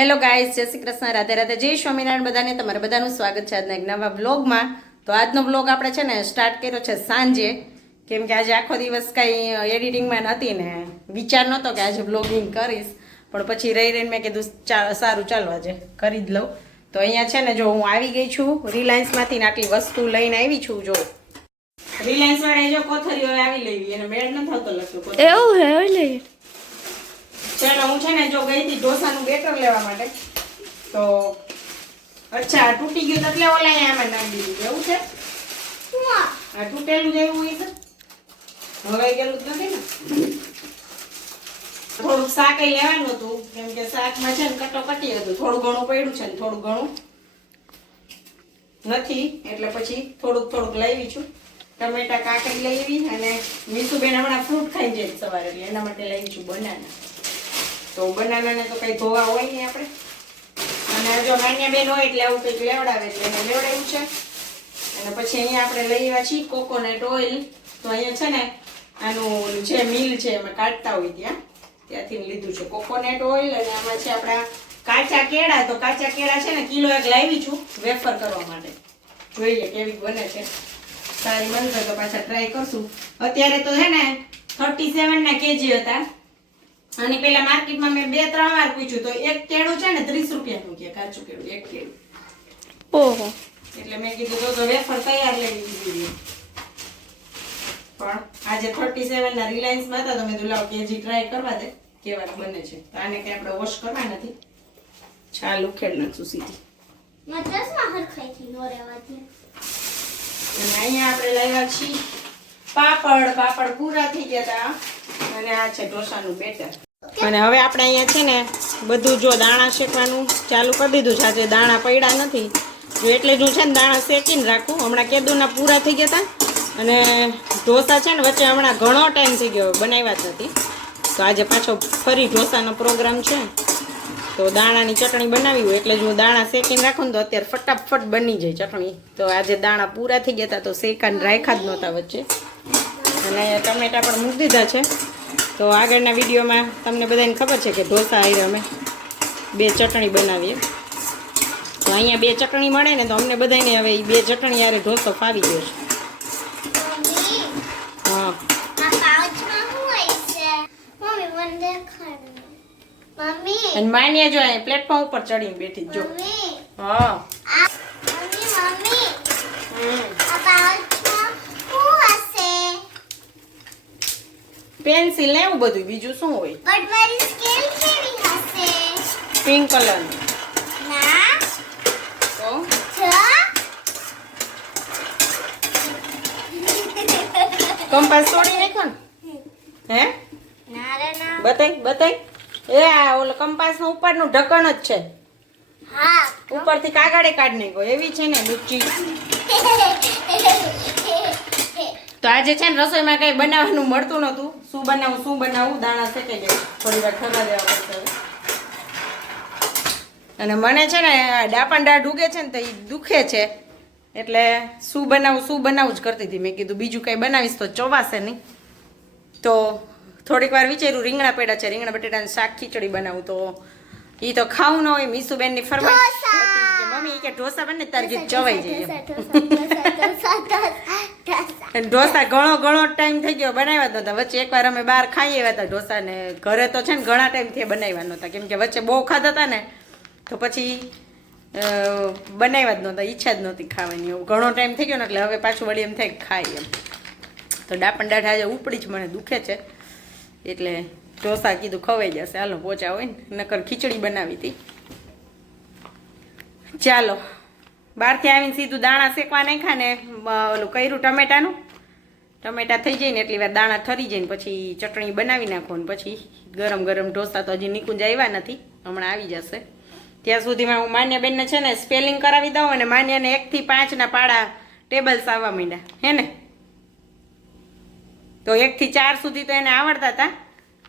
Hello guys, જય શ્રી કૃષ્ણ, રાધે રાધે, જય સ્વામિનારાયણ. બધાને તમારા બધાનું સ્વાગત છે આજના એક નવા બ્લોગમાં. તો આજનો બ્લોગ આપણે છે ને સ્ટાર્ટ કર્યો છે સાંજે, કેમ કે આજે આખો દિવસ કાંઈ એડિટિંગમાં નથી ને વિચાર નહોતો કે આજે બ્લોગિંગ કરીશ, પણ પછી રહી રહીને મેં કીધું સારું ચાલો આજે કરી જ લઉં. તો અહીંયા છે ને જો હું આવી ગઈ છું રિલાયન્સમાંથી ને આટલી વસ્તુ લઈને આવી છું. જો રિલાયન્સ વાળા જો કોથરીઓ આવી લેવી એને મેળ ન થતો લગતો એવું હે લઈ. ચાલો હું છે ને જો ગઈ હતી ઢોસાનું બેટર લેવા માટે, તો અચ્છા તૂટી ગયું એટલે ઓલા આમાં નાખી દીધું એવું છે. આ તૂટેલું જેવું હોય છે, હવાઈ ગયેલું જ નથી ને. થોડુંક શાક લેવાનું હતું કેમ કે શાકમાં છે ને કટોકટી હતું, થોડું ઘણું પડ્યું છે ને થોડું ઘણું નથી, એટલે પછી થોડુંક લાવી છું. ટમેટા કાકડી લેવી અને મીસુબેન હમણાં ફ્રૂટ ખાઈ જાય સવારે એટલે એના માટે લાવી છું બનાના. તો બનાનાને તો કઈ ધોવા હોય નહીં આપણે, અને જો નાન્યા બેન હોય એટલે આવું કંઈક લેવડાવે એટલે એને લેવડાવ્યું છે. અને પછી અહીંયા આપણે લઈ આવ્યા છીએ કોકોનટ ઓઇલ. તો અહીંયા છે ને આનું જે મિલ છે એમાં કાઢતા હોય ત્યાંથી લીધું છે કોકોનટ ઓઇલ. અને આમાં છે આપણા કાચા કેળા. તો કાચા કેળા છે ને કિલો 1 લાવી છું વેફર કરવા માટે, જોઈએ કેવી બને છે. સારી બનશે તો પાછા ટ્રાય કરશું. અત્યારે તો છે ને 37 ના કેજી હતા, અને પેલા માર્કેટમાં મેં 2-3 વાર પૂછ્યું તો એક કેળું છે ને 30 રૂપિયાનું કે કાચું કેળું એક કેળું. ઓહો, એટલે મેં કીધું તો વેફર તૈયાર લેવી દીધી. પણ આજે 37 ના રિલાયન્સમાં હતા તો મેં કીધું લાવ કેજી ટ્રાય કરવા દે કેવા બને છે. તો આને કઈ આપણે વોશ કરવા નથી, ચાલ ઉખેડ નાખશું સીધી. અને અહીંયા આપણે લાવ્યા છીએ પાપડ પૂરા થઈ ગયા હતા, અને આ છે ઢોસાનું બેટર. અને હવે આપણે અહીંયા છે ને બધું જો દાણા શેકવાનું ચાલુ કરી દીધું છે. આજે દાણા પડ્યા નથી જો એટલે જ હું છે ને દાણા શેકીને રાખું. હમણાં કેદુના પૂરા થઈ ગયા હતા, અને ઢોસા છે ને વચ્ચે હમણાં ઘણો ટાઈમ થઈ ગયો બનાવ્યા જ નથી. તો આજે પાછો ફરી ઢોસાનો પ્રોગ્રામ છે, તો દાણાની ચટણી બનાવી હોય એટલે જ હું દાણા શેકીને રાખું ને તો અત્યારે ફટાફટ બની જાય ચટણી. તો આજે દાણા પૂરા થઈ ગયા હતા તો શેકાને રાખ્યા જ નહોતા વચ્ચે, અને ટમેટા પણ મૂકી દીધા છે. તો આગળના વિડીયોમાં તમને બધાને ખબર છે કે ઢોસા હારે અમે 2 ચટણી બનાવીએ. તો અહીંયા 2 ચટણી મળે ને તો અમને બધાને હવે એ 2 ચટણી યારે ઢોસો ફાવી ગયો છે. હા અને માન્યા જો અહીંયા પ્લેટફોર્મ ઉપર ચડીને બેઠી જો. હા પેન્સિલ ને એવું બધું, બીજું શું હોય? Pink colour. કંપાસ તોડી નાખો ને. હે બતાય એ આ ઓલો કંપાસ નું ઉપરનું ઢક્કણ જ છે, ઉપરથી કાગળે કાઢ નાખો એવી છે ને લુચ્ચી. તો આજે છે ને રસોઈમાં કઈ બનાવવાનું મળતું નહોતું. શું બનાવું દાણા શેકાઈ જાય, થોડી વાર ઠરવા દેવા પડશે. અને મને છે ને ડાપણ દાઢ ઉગે છે ને તો એ દુખે છે, એટલે શું બનાવું જ કરતી હતી. મેં કીધું બીજું કંઈ બનાવીશ તો ચોવાશે નહીં. તો થોડીક વાર વિચાર્યું રીંગણા પેડા છે, રીંગણા બટેટાનું શાક ખીચડી બનાવું. તો એ તો ખાવું ન હોય. મીસુબેનની ફરમાઈશ હતી કે મમ્મી કે ઢોસા બને તાર ગીત ચવાઈ જાય. ઢોસા ઘણો ટાઈમ થઈ ગયો બનાવ્યા જ નહોતા. વચ્ચે એકવાર અમે બહાર ખાઈ આવ્યા હતા ઢોસા, ને ઘરે તો છે ને ઘણા ટાઈમથી બનાવ્યા નહોતા, કેમ કે વચ્ચે બહુ ખાધા હતા ને તો પછી બનાવ્યા જ નહોતા, ઈચ્છા જ નહોતી ખાવાની. એવું ઘણો ટાઈમ થઈ ગયો ને એટલે હવે પાછું વળી એમ થાય ખાઈ એમ. તો ડાપણ દાઢ આજે ઉપડી જ મને દુખે છે, એટલે ઢોસા કીધું ખવાઈ જશે હાલો પોચા હોય ને, નકર ખીચડી બનાવી હતી. ચાલો બહારથી આવીને સીધું દાણા શેકવા નાખ્યા ને ઓલું કર્યું ટમેટા થઈ જાય ને એટલી વાર દાણા ઠરી જાય ને પછી ચટણી બનાવી નાખો ને પછી ગરમ ઢોસા. તો હજી નિકુંજ આવ્યા નથી, હમણાં આવી જશે. ત્યાં સુધીમાં હું માન્યાબેનને છે ને સ્પેલિંગ કરાવી દઉં, અને માન્યાને 1 થી 5 ના પાડા ટેબલ્સ આવવા માંડ્યા હે ને. તો 1 થી 4 સુધી તો એને આવડતા હતા,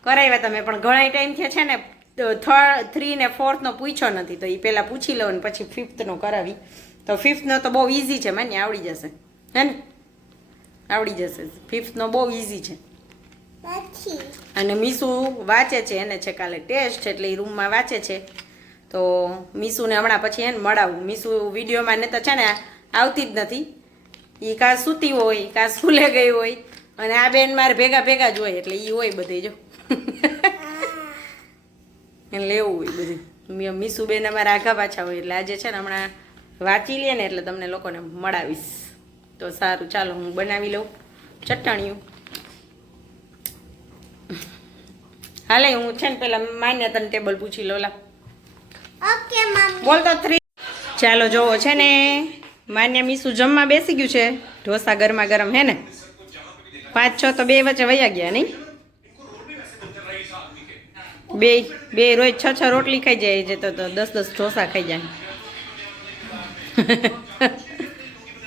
કરાવ્યા તમે, પણ ઘણા ટાઈમથી છે ને 3 ને 4th નો પૂછ્યો નથી. તો એ પહેલાં પૂછી લો ને પછી 5th નો કરાવી. તો 5th નો તો બહુ ઇઝી છે, માન્ય આવડી જશે હે ને, આવડી જશે. 5th નો બહુ ઇઝી છે. અને મીસુ વાંચે છે, એને છે કાલે ટેસ્ટ એટલે એ રૂમમાં વાંચે છે. તો મીસુને હમણાં પછી એને મળાવું. મીસુ વિડીયોમાં ને તો છે ને આવતી જ નથી. એ કાં સૂતી હોય કાં સ્કૂલે ગઈ હોય અને આ બેન મારે ભેગા ભેગા જ હોય એટલે એ હોય બધે જો એટલે એવું હોય બધું. મીસુ બેન અમારા આઘા પાછા હોય એટલે આજે છે ને હમણાં વાંચી લે ને એટલે તમને લોકોને મળાવીશ. તો સારું ચાલો હું બનાવી લઉં ચટણીયું. હાલે હું છે ને પેલા માન્યા તને ટેબલ પૂછી લો લા. Okay mummy. બોલ તો 3. ચાલો જોવો છે ને માન્યા મીસુ જમવા બેસી ગયું છે. ઢોસા ગરમા ગરમ હે ને 5-6 તો 2 વચ્ચે વયા ગયા નહીં. બે રોજ 6 રોટલી ખાઈ જાય છે તો 10 ઢોસા ખાઈ જાય.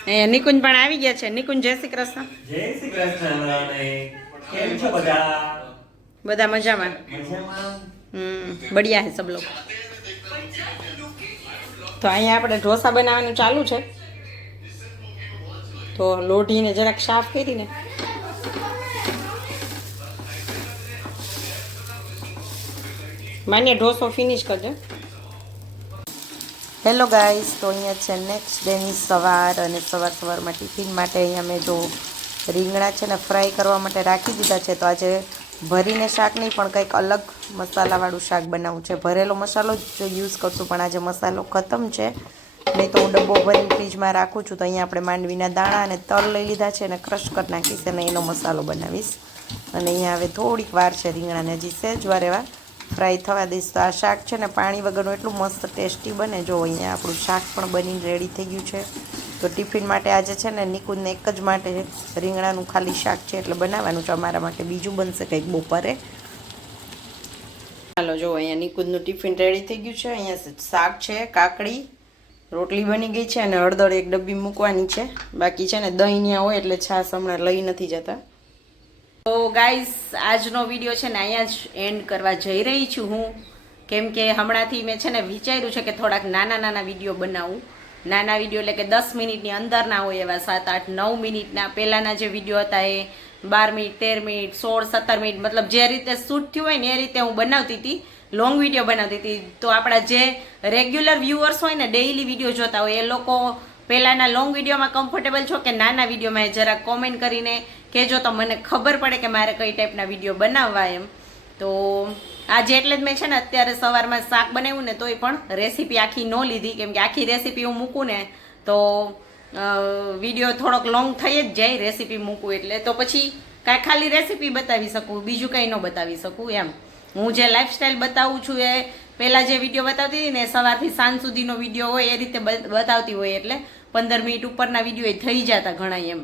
એ નિકુંજ પણ આવી ગયા છે. નિકુંજ જય શ્રી કૃષ્ણ. જય શ્રી કૃષ્ણ અને કેમ છો બધા? બધા મજામાં. મજામાં? બઢિયા હે સબ લોગ. તો અહીંયા આપણે ઢોસા બનાવવાનું ચાલુ છે. તો લોઢીને જરાક સાફ કરીને માન્ય ઢોસો ફિનિશ કરજો. હેલો ગાઈસ, તો અહીંયા છે નેક્સ્ટ ડેની સવાર અને સવારમાં ટિફિન માટે અહીંયા મેં જો રીંગણા છે ને ફ્રાય કરવા માટે રાખી દીધા છે. તો આજે ભરીને શાક નહીં પણ કંઈક અલગ મસાલાવાળું શાક બનાવવું છે. ભરેલો મસાલો જ યુઝ કરશું પણ આજે મસાલો ખતમ છે, નહીં તો હું ડબ્બો ભરીને ફ્રીજમાં રાખું છું. તો અહીંયા આપણે માંડવીના દાણા અને તલ લઈ લીધા છે અને ક્રશ કરી નાખીશ અને એનો મસાલો બનાવીશ. અને અહીંયા હવે થોડીક વાર છે રીંગણાને હજી સહેજ વાર એવા ફ્રાય થવા દઈશ. તો આ શાક છે ને પાણી વગરનું એટલું મસ્ત ટેસ્ટી બને. જો અહીંયા આપણું શાક પણ બનીને રેડી થઈ ગયું છે. તો ટિફિન માટે આજે છે ને નિકુંજને એક જ માટે રીંગણાનું ખાલી શાક છે એટલે બનાવવાનું છે. અમારા માટે બીજું બનશે કંઈક બપોરે. ચાલો જો અહીંયા નિકુંજનું ટિફિન રેડી થઈ ગયું છે. અહીંયા શાક છે, કાકડી, રોટલી બની ગઈ છે અને હળદર એક ડબ્બી મૂકવાની છે. બાકી છે ને દહીં ત્યાં હોય એટલે છાશ હમણાં લઈ નથી જતા. તો ગાઈસ આજનો વિડીયો છે ને અહીંયા જ એન્ડ કરવા જઈ રહી છું હું, કેમ કે હમણાંથી મેં છે ને વિચાર્યું છે કે થોડાક નાના વિડીયો બનાવું. નાના વિડીયો એટલે કે 10 મિનિટની અંદરના હોય એવા 7, 8, 9 મિનિટના. પહેલાંના જે વિડીયો હતા એ 12 મિનિટ, 13 મિનિટ, 16, 17 મિનિટ, મતલબ જે રીતે શૂટ થયું હોય ને એ રીતે હું બનાવતી હતી, લોંગ વિડીયો બનાવતી હતી. તો આપણા જે રેગ્યુલર વ્યુઅર્સ હોય ને ડેઈલી વિડીયો જોતા હોય એ લોકો પહેલાંના લોંગ વિડીયોમાં કમ્ફર્ટેબલ છો કે નાના વિડીયોમાં, જરા કોમેન્ટ કરીને કહેજો તો મને ખબર પડે કે મારે કઈ ટાઈપના વિડીયો બનાવવા એમ. તો આજે એટલે જ મેં છે ને અત્યારે સવારમાં શાક બનાવ્યું ને તોય પણ રેસીપી આખી ન લીધી, કેમ કે આખી રેસીપી હું મૂકું ને તો વિડીયો થોડોક લોંગ થઈ જ જાય રેસીપી મૂકું એટલે. તો પછી કાંઈ ખાલી રેસીપી બતાવી શકું, બીજું કંઈ ન બતાવી શકું એમ. હું જે લાઈફસ્ટાઈલ બતાવું છું એ પહેલાં જે વિડીયો બતાવતી હતી ને સવારથી સાંજ સુધીનો વિડીયો હોય એ રીતે બતાવતી હોય એટલે 15 મિનિટ ઉપરના વિડીયો એ થઈ જતા ઘણા એમ.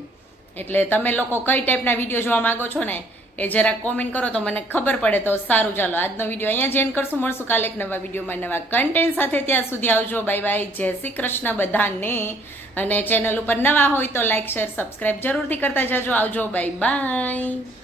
એટલે તમે લોકો કઈ ટાઈપના વિડીયો જોવા માંગો છો ને એ જરા કોમેન્ટ કરો તો મને ખબર પડે. તો સારું ચાલો આજનો વિડીયો અહીંયા જ એન્ડ કરશું. મળશું કાલે એક નવા વિડીયોમાં નવા કન્ટેન્ટ સાથે. ત્યાં સુધી આવજો. Bye bye. જય શ્રી કૃષ્ણ બધાને. અને ચેનલ ઉપર નવા હોય તો લાઈક, શેર, સબસ્ક્રાઈબ જરૂરથી કરતા જજો. આવજો. Bye bye.